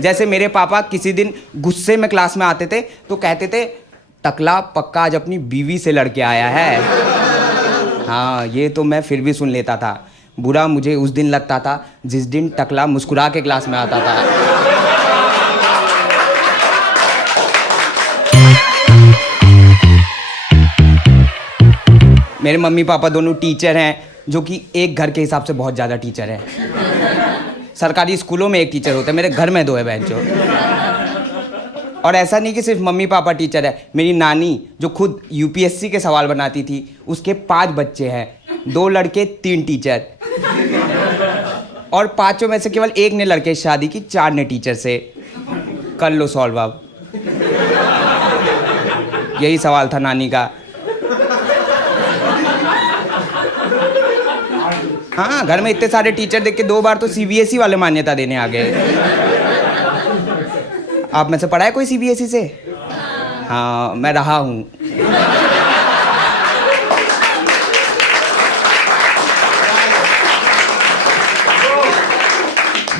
जैसे मेरे पापा किसी दिन गुस्से में क्लास में आते थे तो कहते थे टकला पक्का आज अपनी बीवी से लड़के आया है। हाँ, ये तो मैं फिर भी सुन लेता था। बुरा मुझे उस दिन लगता था जिस दिन टकला मुस्कुरा के क्लास में आता था। मेरे मम्मी पापा दोनों टीचर हैं, जो कि एक घर के हिसाब से बहुत ज़्यादा टीचर हैं। सरकारी स्कूलों में एक टीचर होता है, मेरे घर में 2 है बहनचोद। और ऐसा नहीं कि सिर्फ मम्मी पापा टीचर है, मेरी नानी जो खुद यूपीएससी के सवाल बनाती थी, उसके 5 बच्चे हैं, 2 लड़के 3 टीचर। और 5 में से केवल 1 ने लड़के से शादी की, 4 ने टीचर से। कर लो सॉल्व अब। यही सवाल था नानी का। हाँ, घर में इतने सारे टीचर देख के 2 बार तो सीबीएसई वाले मान्यता देने आ गए। आप में से पढ़ा है कोई सीबीएसई से? हाँ, मैं रहा हूँ।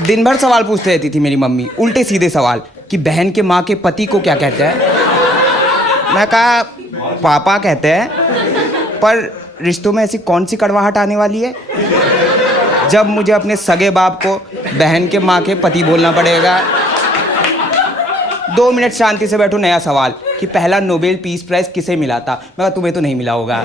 दिन भर सवाल पूछते रहती थी मेरी मम्मी, उल्टे सीधे सवाल कि बहन के माँ के पति को क्या कहते हैं। मैं कहा पापा कहते हैं, पर रिश्तों में ऐसी कौन सी कड़वाहट आने वाली है जब मुझे अपने सगे बाप को बहन के माँ के पति बोलना पड़ेगा। 2 मिनट शांति से बैठो, नया सवाल कि पहला नोबेल पीस प्राइज किसे मिला था। मैं कहा तुम्हें तो नहीं मिला होगा।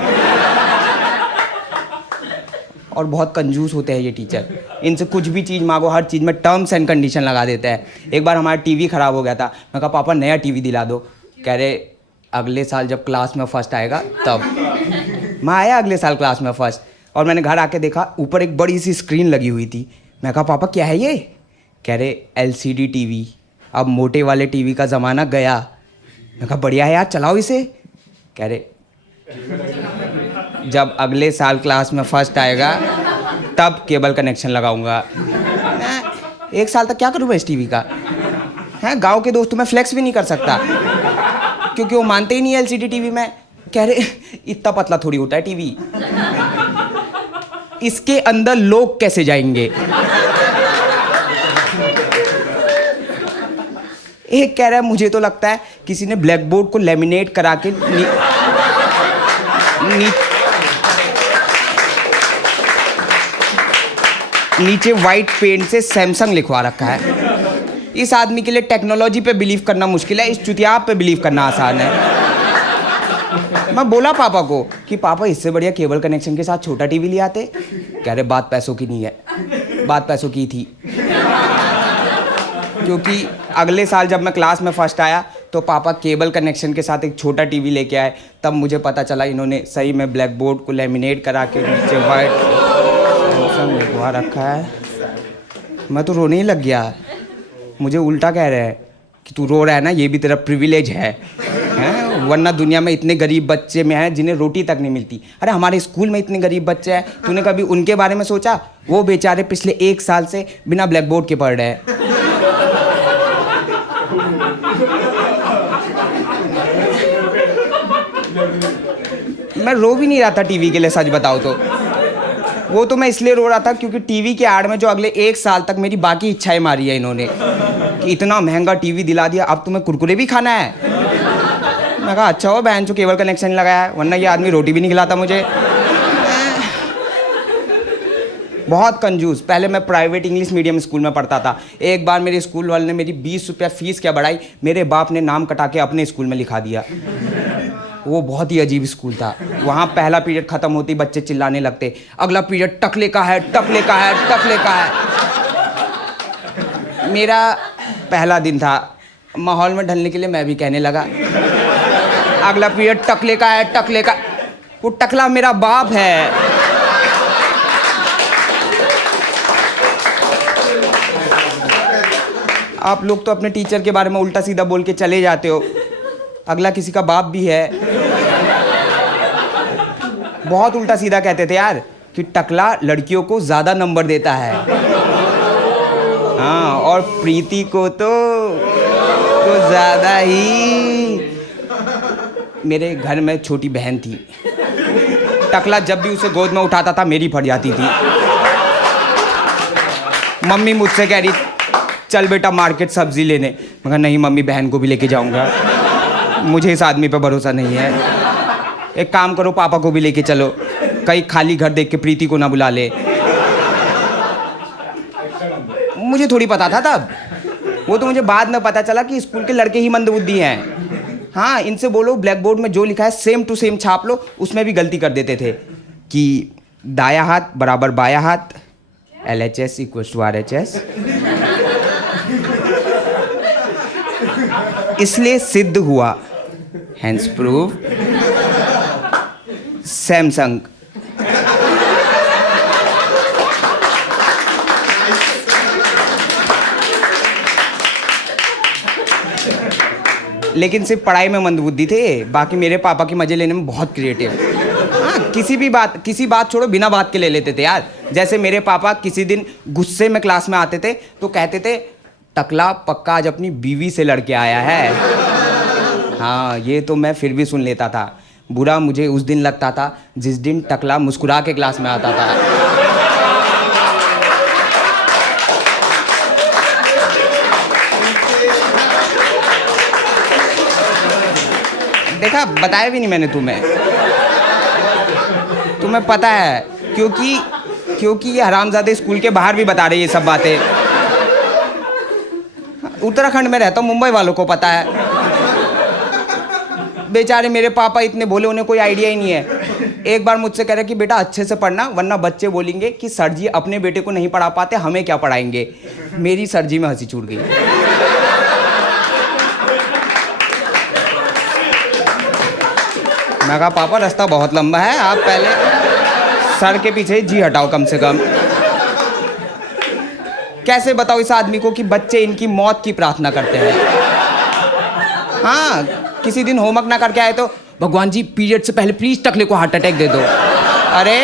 और बहुत कंजूस होते हैं ये टीचर, इनसे कुछ भी चीज़ मांगो, हर चीज़ में टर्म्स एंड कंडीशन लगा देते हैं। एक बार हमारा टीवी ख़राब हो गया था, मैं कहा पापा नया टीवी दिला दो। कह रहे अगले साल जब क्लास में फर्स्ट आएगा तब। मैं आया अगले साल क्लास में फर्स्ट, और मैंने घर आके देखा ऊपर एक बड़ी सी स्क्रीन लगी हुई थी। मैं कहा पापा क्या है ये? कह रहे एलसीडी टीवी, अब मोटे वाले टीवी का ज़माना गया। मैं कहा बढ़िया है यार, चलाओ इसे। कह रहे जब अगले साल क्लास में फर्स्ट आएगा तब केबल कनेक्शन लगाऊंगा। 1 साल तक क्या करूँ मैं इस टीवी का? हैं, गांव के दोस्तों में फ्लेक्स भी नहीं कर सकता क्योंकि वो मानते ही नहीं है एलसीडी टीवी में। कह रहे इतना पतला थोड़ी होता है टीवी, इसके अंदर लोग कैसे जाएंगे। एक कह रहा है मुझे तो लगता है किसी ने ब्लैक बोर्ड को लेमिनेट करा के नीचे वाइट पेंट से सैमसंग लिखवा रखा है। इस आदमी के लिए टेक्नोलॉजी पे बिलीव करना मुश्किल है, इस चुतिया पे बिलीव करना आसान है। मैं बोला पापा को कि पापा इससे बढ़िया केबल कनेक्शन के साथ छोटा टीवी ले आते। कह रहे बात पैसों की नहीं है, बात पैसों की थी। क्योंकि अगले साल जब मैं क्लास में फर्स्ट आया तो पापा केबल कनेक्शन के साथ एक छोटा टीवी लेके आए, तब मुझे पता चला इन्होंने सही में ब्लैक बोर्ड को लेमिनेट करा के नीचे वाइट लिखवा रखा है। मैं तो रोने ही लग गया। मुझे उल्टा कह रहे हैं कि तू रो रहा है ना, ये भी तेरा प्रिविलेज है, वरना दुनिया में इतने गरीब बच्चे में हैं जिन्हें रोटी तक नहीं मिलती। अरे हमारे स्कूल में इतने गरीब बच्चे हैं, तूने कभी उनके बारे में सोचा? वो बेचारे पिछले 1 साल से बिना ब्लैक बोर्ड के पढ़ रहे हैं। मैं रो भी नहीं रहा था टीवी के लिए, सच बताओ तो। वो तो मैं इसलिए रो रहा था क्योंकि टीवी के आड़ में जो अगले 1 साल तक मेरी बाकी इच्छाएं मारी है इन्होंने कि इतना महंगा टीवी दिला दिया, अब तुम्हें कुरकुरे भी खाना है। मैं कहा अच्छा हो बहन जो केबल कनेक्शन लगाया है, वरना ये आदमी रोटी भी नहीं खिलाता मुझे। बहुत कंजूस। पहले मैं प्राइवेट इंग्लिश मीडियम स्कूल में पढ़ता था। एक बार मेरे स्कूल वाले ने मेरी 20 रुपया फीस क्या बढ़ाई, मेरे बाप ने नाम कटा के अपने स्कूल में लिखा दिया। वो बहुत ही अजीब स्कूल था। वहाँ पहला पीरियड ख़त्म होती बच्चे चिल्लाने लगते, अगला पीरियड टकले का है, टकले का है, टकले का है। मेरा पहला दिन था, माहौल में ढलने के लिए मैं भी कहने लगा अगला पीरियड टकले का है, टकले का। वो टकला मेरा बाप है। आप लोग तो अपने टीचर के बारे में उल्टा सीधा बोल के चले जाते हो, अगला किसी का बाप भी है। बहुत उल्टा सीधा कहते थे यार कि टकला लड़कियों को ज़्यादा नंबर देता है। हाँ, और प्रीति को तो ज़्यादा ही। मेरे घर में छोटी बहन थी, टकला जब भी उसे गोद में उठाता था मेरी फट जाती थी। मम्मी मुझसे कह रही चल बेटा मार्केट सब्जी लेने। मैं कहा नहीं मम्मी, बहन को भी लेके जाऊंगा, मुझे इस आदमी पे भरोसा नहीं है। एक काम करो, पापा को भी लेके चलो, कहीं खाली घर देख के प्रीति को ना बुला ले। मुझे थोड़ी पता था तब, वो तो मुझे बाद में पता चला कि स्कूल के लड़के ही मंदबुद्धि हैं। हाँ, इनसे बोलो ब्लैक बोर्ड में जो लिखा है सेम टू सेम छाप लो, उसमें भी गलती कर देते थे कि दाया हाथ बराबर बाया हाथ, LHS इक्वल्स टू RHS। इसलिए सिद्ध हुआ, हेंस प्रूव सैमसंग। लेकिन सिर्फ पढ़ाई में मंदबुद्धि थे, बाकी मेरे पापा के मजे लेने में बहुत क्रिएटिव। हाँ, किसी बात छोड़ो, बिना बात के ले लेते थे यार। जैसे मेरे पापा किसी दिन गुस्से में क्लास में आते थे तो कहते थे टकला पक्का आज अपनी बीवी से लड़के आया है। हाँ, ये तो मैं फिर भी सुन लेता था। बुरा मुझे उस दिन लगता था जिस दिन टकला मुस्कुरा के क्लास में आता था। देखा, बताया भी नहीं मैंने तुम्हें पता है, क्योंकि ये हरामजादे स्कूल के बाहर भी बता रहे ये सब बातें। उत्तराखंड में रहता हूँ, मुंबई वालों को पता है। बेचारे मेरे पापा इतने भोले, उन्हें कोई आइडिया ही नहीं है। एक बार मुझसे कह रहे कि बेटा अच्छे से पढ़ना, वरना बच्चे बोलेंगे कि सर जी अपने बेटे को नहीं पढ़ा पाते, हमें क्या पढ़ाएंगे। मेरी सर जी में हंसी छूट गई। मैं कहा पापा रास्ता बहुत लंबा है, आप पहले सर के पीछे जी हटाओ कम से कम। कैसे बताओ इस आदमी को कि बच्चे इनकी मौत की प्रार्थना करते हैं। हाँ, किसी दिन होमवर्क ना करके आए तो भगवान जी पीरियड से पहले प्लीज टकले को हार्ट अटैक दे दो। अरे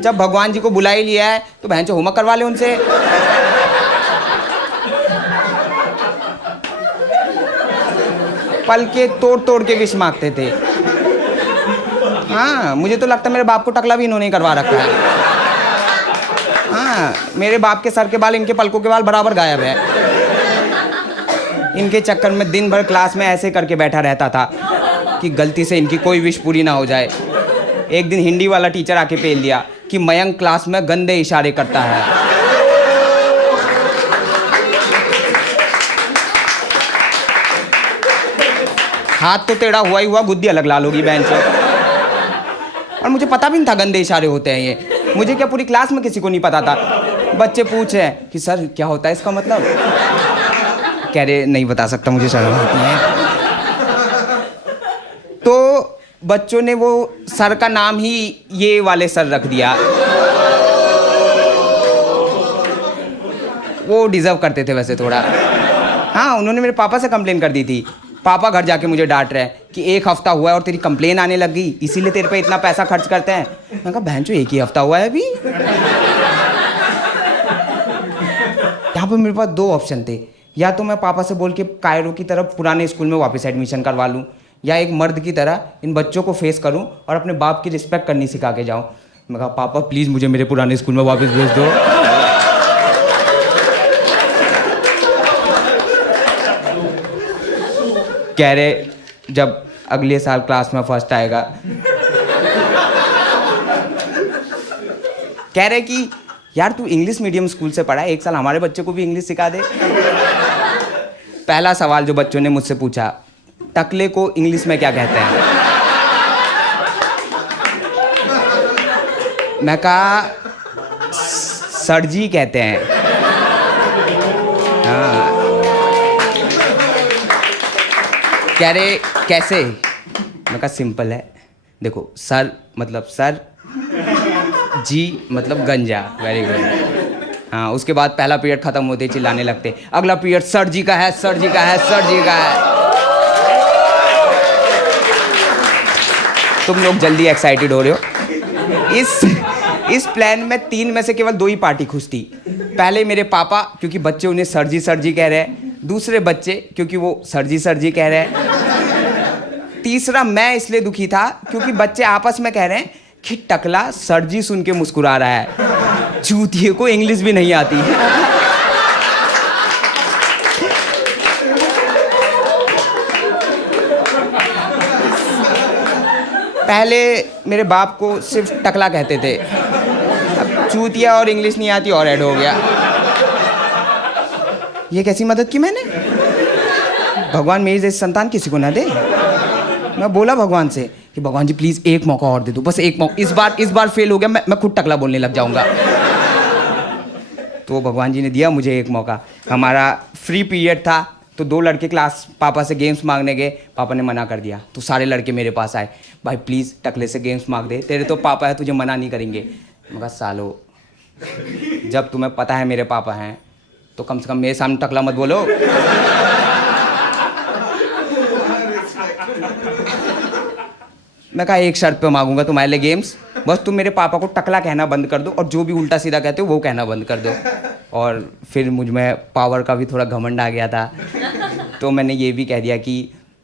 जब भगवान जी को बुला ही लिया है तो बहन से होमवर्क करवा ले उनसे। पल के तोड़ के विष मांगते थे। हाँ, मुझे तो लगता है मेरे बाप को टकला भी इन्होंने करवा रखा है। हाँ, मेरे बाप के सर के बाल इनके पलकों के बाल बराबर गायब है। इनके चक्कर में दिन भर क्लास में ऐसे करके बैठा रहता था कि गलती से इनकी कोई विश पूरी ना हो जाए। एक दिन हिंदी वाला टीचर आके पेल लिया कि मयंक क्लास में गंदे इशारे करता है। हाथ तो टेढ़ा हुआ ही हुआ, गुद्दी अलग लाल होगी बहन से। और मुझे पता भी नहीं था गंदे इशारे होते हैं ये। मुझे क्या, पूरी क्लास में किसी को नहीं पता था। बच्चे पूछे कि सर क्या होता है इसका मतलब। कह रहे नहीं बता सकता, मुझे शर्म आती है। तो बच्चों ने वो सर का नाम ही ये वाले सर रख दिया। वो डिजर्व करते थे वैसे थोड़ा। हाँ, उन्होंने मेरे पापा से कंप्लेन कर दी थी। पापा घर जाके मुझे डांट रहे हैं कि 1 हफ्ता हुआ है और तेरी कंप्लेन आने लग गई, इसीलिए तेरे पे इतना पैसा खर्च करते हैं। मैंने कहा बहन चो 1 ही हफ्ता हुआ है अभी। यहाँ पर मेरे पास 2 ऑप्शन थे, या तो मैं पापा से बोल के कायरो की तरफ पुराने स्कूल में वापस एडमिशन करवा लूँ, या एक मर्द की तरह इन बच्चों को फेस करूँ और अपने बाप की रिस्पेक्ट करनी सिखा के जाऊँ। मैं कहा पापा प्लीज़ मुझे मेरे पुराने स्कूल में वापस भेज दो। कह रहे जब अगले साल क्लास में फर्स्ट आएगा। कह रहे कि यार तू इंग्लिश मीडियम स्कूल से पढ़ा है, 1 साल हमारे बच्चे को भी इंग्लिश सिखा दे। पहला सवाल जो बच्चों ने मुझसे पूछा, टकले को इंग्लिश में क्या कहते हैं। मैं कहा सर जी कहते हैं। हाँ, कह रहे कैसे। मैं कहा सिंपल है, देखो सर मतलब सर, जी मतलब गंजा। Very good. हाँ, उसके बाद पहला पीरियड खत्म होते चिल्लाने लगते, अगला पीरियड सर जी का है, सर जी का है, सर जी का है। तुम लोग जल्दी एक्साइटेड हो रहे हो। इस प्लान में 3 में से केवल 2 ही पार्टी खुश थी। पहले मेरे पापा, क्योंकि बच्चे उन्हें सर जी कह रहे हैं। दूसरे बच्चे क्योंकि वो सर जी कह रहे हैं। तीसरा मैं इसलिए दुखी था क्योंकि बच्चे आपस में कह रहे हैं कि टकला सर जी सुन के मुस्कुरा रहा है, चूतिए को इंग्लिश भी नहीं आती। पहले मेरे बाप को सिर्फ टकला कहते थे, अब चूतिया और इंग्लिश नहीं आती और ऐड हो गया। ये कैसी मदद की मैंने? भगवान मेरी जैसी संतान किसी को ना दे। मैं बोला भगवान से कि भगवान जी प्लीज़ एक मौका और दे दो, बस एक मौका। इस बार फेल हो गया, मैं खुद टकला बोलने लग जाऊंगा। तो भगवान जी ने दिया मुझे एक मौका। हमारा फ्री पीरियड था तो 2 लड़के क्लास पापा से गेम्स मांगने गए, पापा ने मना कर दिया। तो सारे लड़के मेरे पास आए, भाई प्लीज़ टकले से गेम्स मांग दे, तेरे तो पापा है, तुझे मना नहीं करेंगे। मैं कहा सालो, जब तुम्हें पता है मेरे पापा हैं तो कम से कम मेरे सामने टकला मत बोलो। मैं कहा एक शर्त पे मांगूंगा तुम्हारे लिए गेम्स, बस तुम मेरे पापा को टकला कहना बंद कर दो और जो भी उल्टा सीधा कहते हो वो कहना बंद कर दो। और फिर मुझ में पावर का भी थोड़ा घमंड आ गया था, तो मैंने ये भी कह दिया कि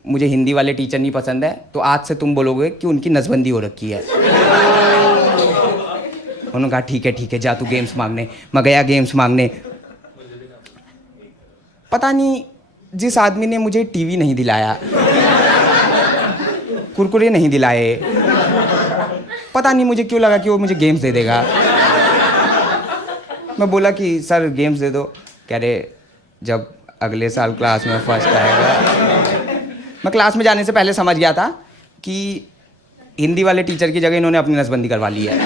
मुझे हिंदी वाले टीचर नहीं पसंद है, तो आज से तुम बोलोगे कि उनकी नसबंदी हो रखी है। उन्होंने कहा ठीक है जा तू गेम्स मांगने। मैं गया गेम्स मांगने। पता नहीं जिस आदमी ने मुझे टीवी नहीं दिलाया, कुरकुरे नहीं दिलाए, पता नहीं मुझे क्यों लगा कि वो मुझे गेम्स दे देगा। मैं बोला कि सर गेम्स दे दो। कह रहे जब अगले साल क्लास में फर्स्ट आएगा। मैं क्लास में जाने से पहले समझ गया था कि हिंदी वाले टीचर की जगह इन्होंने अपनी नसबंदी करवा ली है।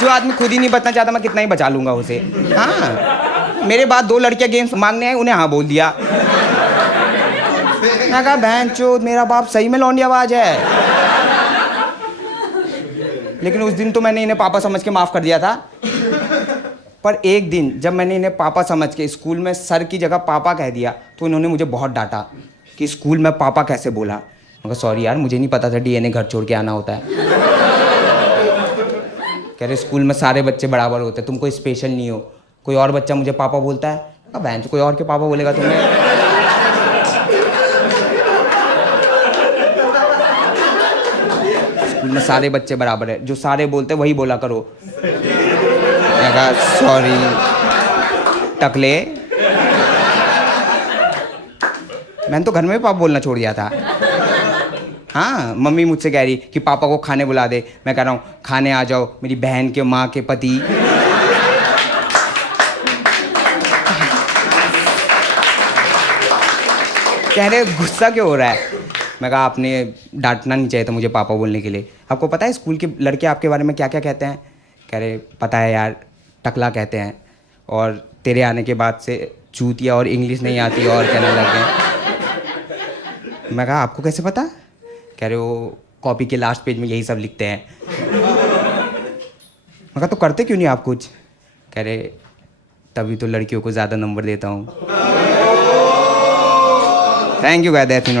जो आदमी खुद ही नहीं बचना चाहता, मैं कितना ही बचा लूंगा उसे। हाँ, मेरे बाद 2 लड़कियां गेम्स मांगने आए, उन्हें हाँ बोल दिया। मैं कहा बहन चोद, मेरा बाप सही में लौंडियाबाज है। लेकिन उस दिन तो मैंने इन्हें पापा समझ के माफ़ कर दिया था। पर एक दिन जब मैंने इन्हें पापा समझ के स्कूल में सर की जगह पापा कह दिया तो इन्होंने मुझे बहुत डांटा कि स्कूल में पापा कैसे बोला। मैं कहा सॉरी यार, मुझे नहीं पता था डीएनए घर छोड़ के आना होता है। कह रहे स्कूल में सारे बच्चे बराबर होते, तुम कोई स्पेशल नहीं हो। कोई और बच्चा मुझे पापा बोलता है, अब बहन कोई और के पापा बोलेगा तुम्हें। स्कूल में सारे बच्चे बराबर है, जो सारे बोलते वही बोला करो। मैं कहा सॉरी टकले। मैंने तो घर में भी पापा बोलना छोड़ दिया था। हाँ, मम्मी मुझसे कह रही कि पापा को खाने बुला दे। मैं कह रहा हूँ खाने आ जाओ, मेरी बहन के माँ के पति। कह रहे गुस्सा क्यों हो रहा है? मैं कहा आपने डांटना नहीं चाहिए था मुझे पापा बोलने के लिए। आपको पता है स्कूल के लड़के आपके बारे में क्या क्या कहते हैं? कह रहे पता है यार, टकला कहते हैं, और तेरे आने के बाद से चूतिया और इंग्लिश नहीं आती और कहने लग गए। मैं कहा आपको कैसे पता? कह रहे वो कॉपी के लास्ट पेज में यही सब लिखते हैं। मैं कहा तो करते क्यों नहीं आप कुछ? कह रहे तभी तो लड़कियों को ज़्यादा नंबर देता हूँ। Thank you guys, that's it.